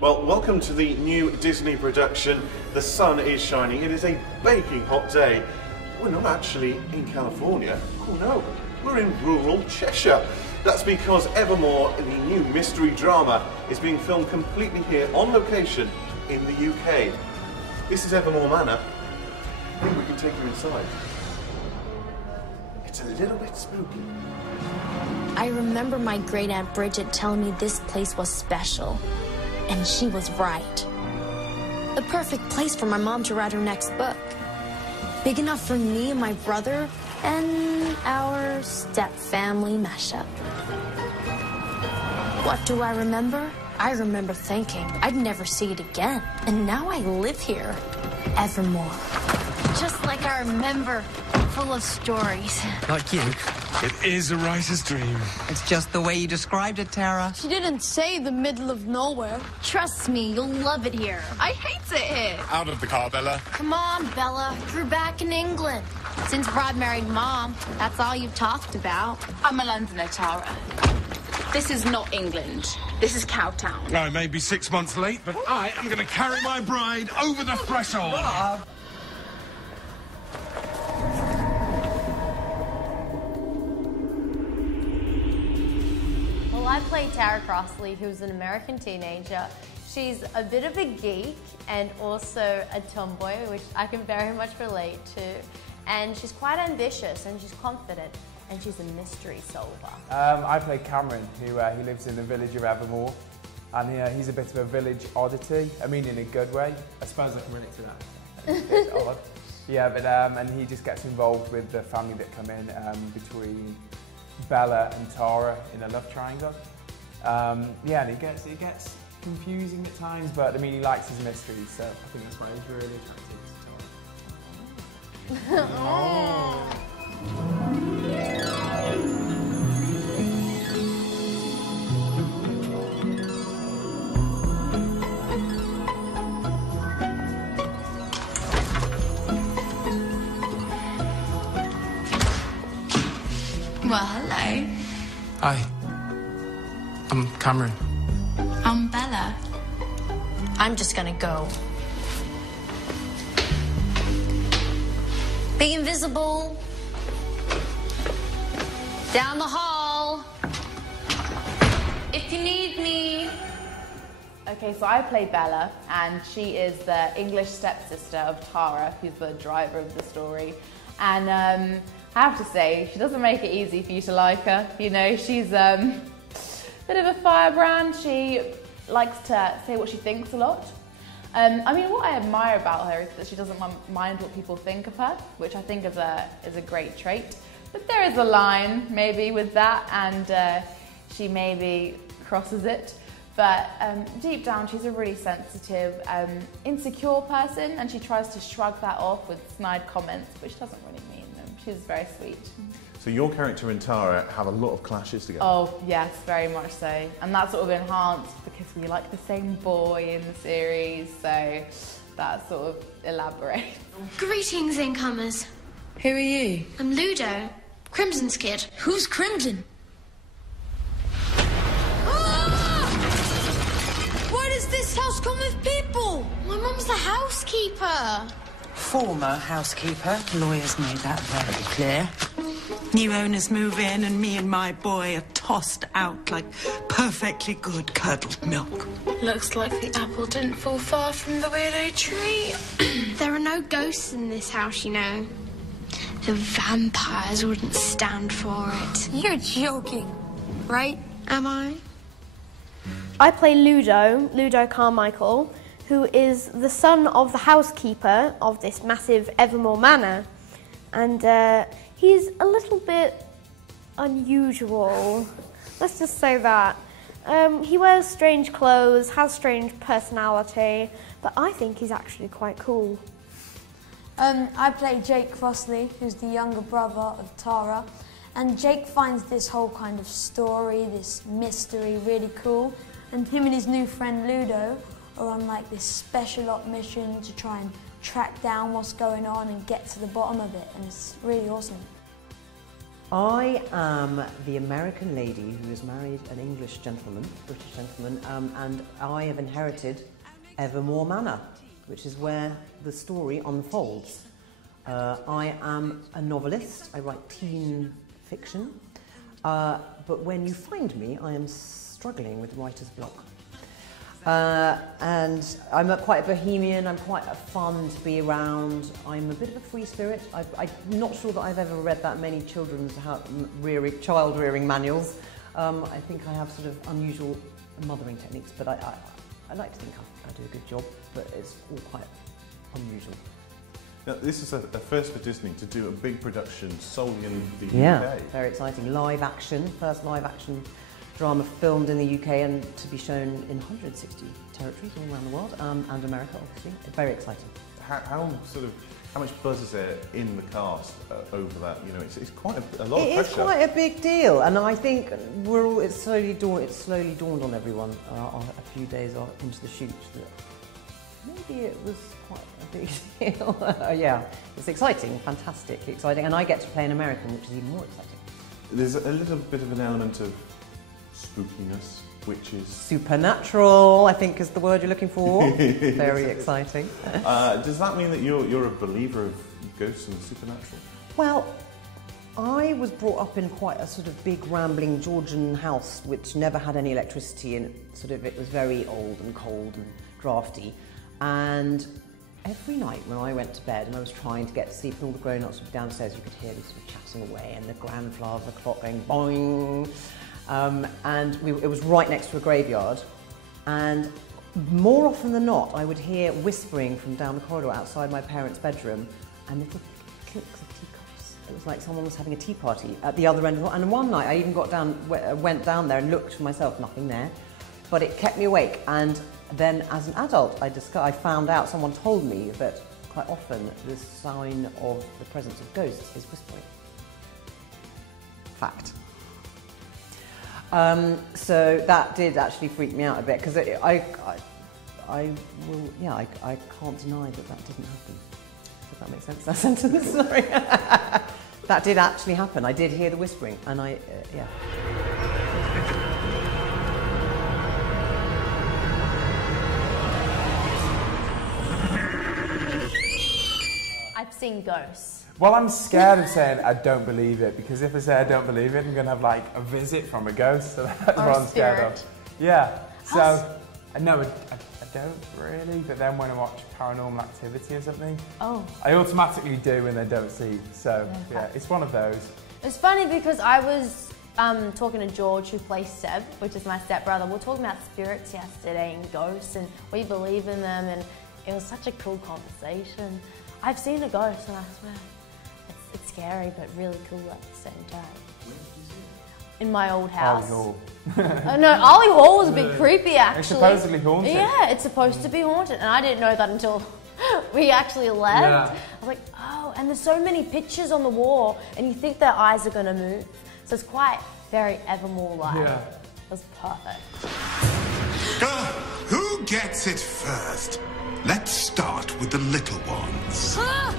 Well, welcome to the new Disney production. The sun is shining. It is a baking hot day. We're not actually in California. Oh no, we're in rural Cheshire. That's because Evermore, the new mystery drama, is being filmed completely here on location in the UK. This is Evermore Manor. I think we can take you inside. It's a little bit spooky. I remember my great Aunt Bridget telling me this place was special. And she was right. The perfect place for my mom to write her next book. Big enough for me and my brother and our step-family mashup. What do I remember? I remember thinking I'd never see it again. And now I live here. Evermore. Just like I remember, full of stories. Like you. It is a writer's dream. It's just the way you described it, Tara. She didn't say the middle of nowhere. Trust me, you'll love it here. I hate it here. Out of the car, Bella. Come on, Bella. You're back in England. Since Rod married Mom, that's all you've talked about. I'm a Londoner, Tara. This is not England. This is Cowtown. I may be 6 months late, but I am going to carry my bride over the threshold. Well, I play Tara Crossley, who's an American teenager. She's a bit of a geek and also a tomboy, which I can very much relate to. And she's quite ambitious and she's confident and she's a mystery solver. I play Cameron, who he lives in the village of Evermore. And he's a bit of a village oddity. I mean, in a good way. I suppose I can relate to that. It's a bit odd. Yeah, but and he just gets involved with the family that come in between Bella and Tara in a love triangle. Yeah, and it gets confusing at times, but I mean, he likes his mysteries, so I think that's why he's really attracted to Tara. Well, hello. Hi. I'm Cameron. I'm Bella. I'm just gonna go. Be invisible. Down the hall. If you need me. Okay, so I play Bella, and she is the English stepsister of Tara, who's the driver of the story. And I have to say, she doesn't make it easy for you to like her. You know, she's a bit of a firebrand. She likes to say what she thinks a lot. I mean, what I admire about her is that she doesn't mind what people think of her, which I think is a great trait. But there is a line, maybe, with that, and she maybe crosses it. But deep down, she's a really sensitive, insecure person, and she tries to shrug that off with snide comments, which doesn't really mean them. She's very sweet. So your character and Tara have a lot of clashes together. Oh, yes, very much so. And that's sort of enhanced because we like the same boy in the series, so that sort of elaborates. Greetings, incomers. Who are you? I'm Ludo, Crimson's kid. Who's Crimson? Why does this house come with people? My mum's the housekeeper. Former housekeeper. Lawyers made that very clear. New owners move in and me and my boy are tossed out like perfectly good curdled milk. Looks like the apple didn't fall far from the willow tree. There are no ghosts in this house, you know. The vampires wouldn't stand for it. You're joking, right? Am I? I play Ludo Carmichael, who is the son of the housekeeper of this massive Evermore Manor. And he's a little bit unusual. Let's just say that. He wears strange clothes, has strange personality, but I think he's actually quite cool. I play Jake Crossley, who's the younger brother of Tara. And Jake finds this whole kind of story, this mystery, really cool. And him and his new friend Ludo are on like this special op mission to try and track down what's going on and get to the bottom of it. And it's really awesome. I am the American lady who has married an English gentleman, British gentleman, and I have inherited Evermore Manor, which is where the story unfolds. I am a novelist. I write teen fiction. But when you find me, I am struggling with writer's block. And I'm quite a bohemian, I'm quite fun to be around, I'm a bit of a free spirit. I'm not sure that I've ever read that many children's child rearing manuals. I think I have sort of unusual mothering techniques, but I like to think I do a good job, but it's all quite unusual. Now, this is a first for Disney to do a big production solely in the UK. Yeah, very exciting. Live action, first live action drama filmed in the UK and to be shown in 160 territories all around the world, and America, obviously. It's very exciting. How much buzz is there in the cast over that? You know, it's quite a lot of pressure. It's quite a big deal, and I think it's slowly dawned on everyone a few days into the shoot that maybe it was quite a big deal. Yeah, it's exciting, fantastic, exciting, and I get to play an American, which is even more exciting. There's a little bit of an element of spookiness, which is... Supernatural, I think is the word you're looking for. Very exciting. Does that mean that you're a believer of ghosts and the supernatural? Well, I was brought up in quite a sort of big, rambling Georgian house which never had any electricity, and it was very old and cold and drafty. And every night when I went to bed and I was trying to get to sleep and all the grown-ups were downstairs, you could hear me sort of chatting away and the grandfather clock going boing. It was right next to a graveyard, and more often than not I would hear whispering from down the corridor outside my parents' bedroom and little clinks of teacups. It was like someone was having a tea party at the other end of the... And one night I even went down there and looked for myself, nothing there, but it kept me awake. And then as an adult I found out, someone told me that quite often the sign of the presence of ghosts is whispering. Fact. So that did actually freak me out a bit, because I can't deny that didn't happen. Does that make sense, that sentence? Sorry. That did actually happen. I did hear the whispering, and yeah. I've seen ghosts. Well, I'm scared of saying I don't believe it, because if I say I don't believe it, I'm going to have like a visit from a ghost, so that's what I'm scared of. Yeah, so no, I don't really, but then when I watch Paranormal Activity or something, I automatically do when they don't see, so yeah, it's one of those. It's funny because I was talking to George, who plays Seb, which is my stepbrother. We were talking about spirits yesterday and ghosts, and we believe in them, and it was such a cool conversation. I've seen a ghost, and I swear, it's scary but really cool at the same time. Where did you see it? In my old house. Ollie Hall. No, Ollie Hall was a bit creepy, actually. It's supposedly haunted. Yeah, it's supposed to be haunted, and I didn't know that until we actually left. Yeah. I was like, oh, and there's so many pictures on the wall, and you think their eyes are going to move. So it's quite very Evermore-like. Yeah. It was perfect. Who gets it first? Let's start with the little ones. Ah!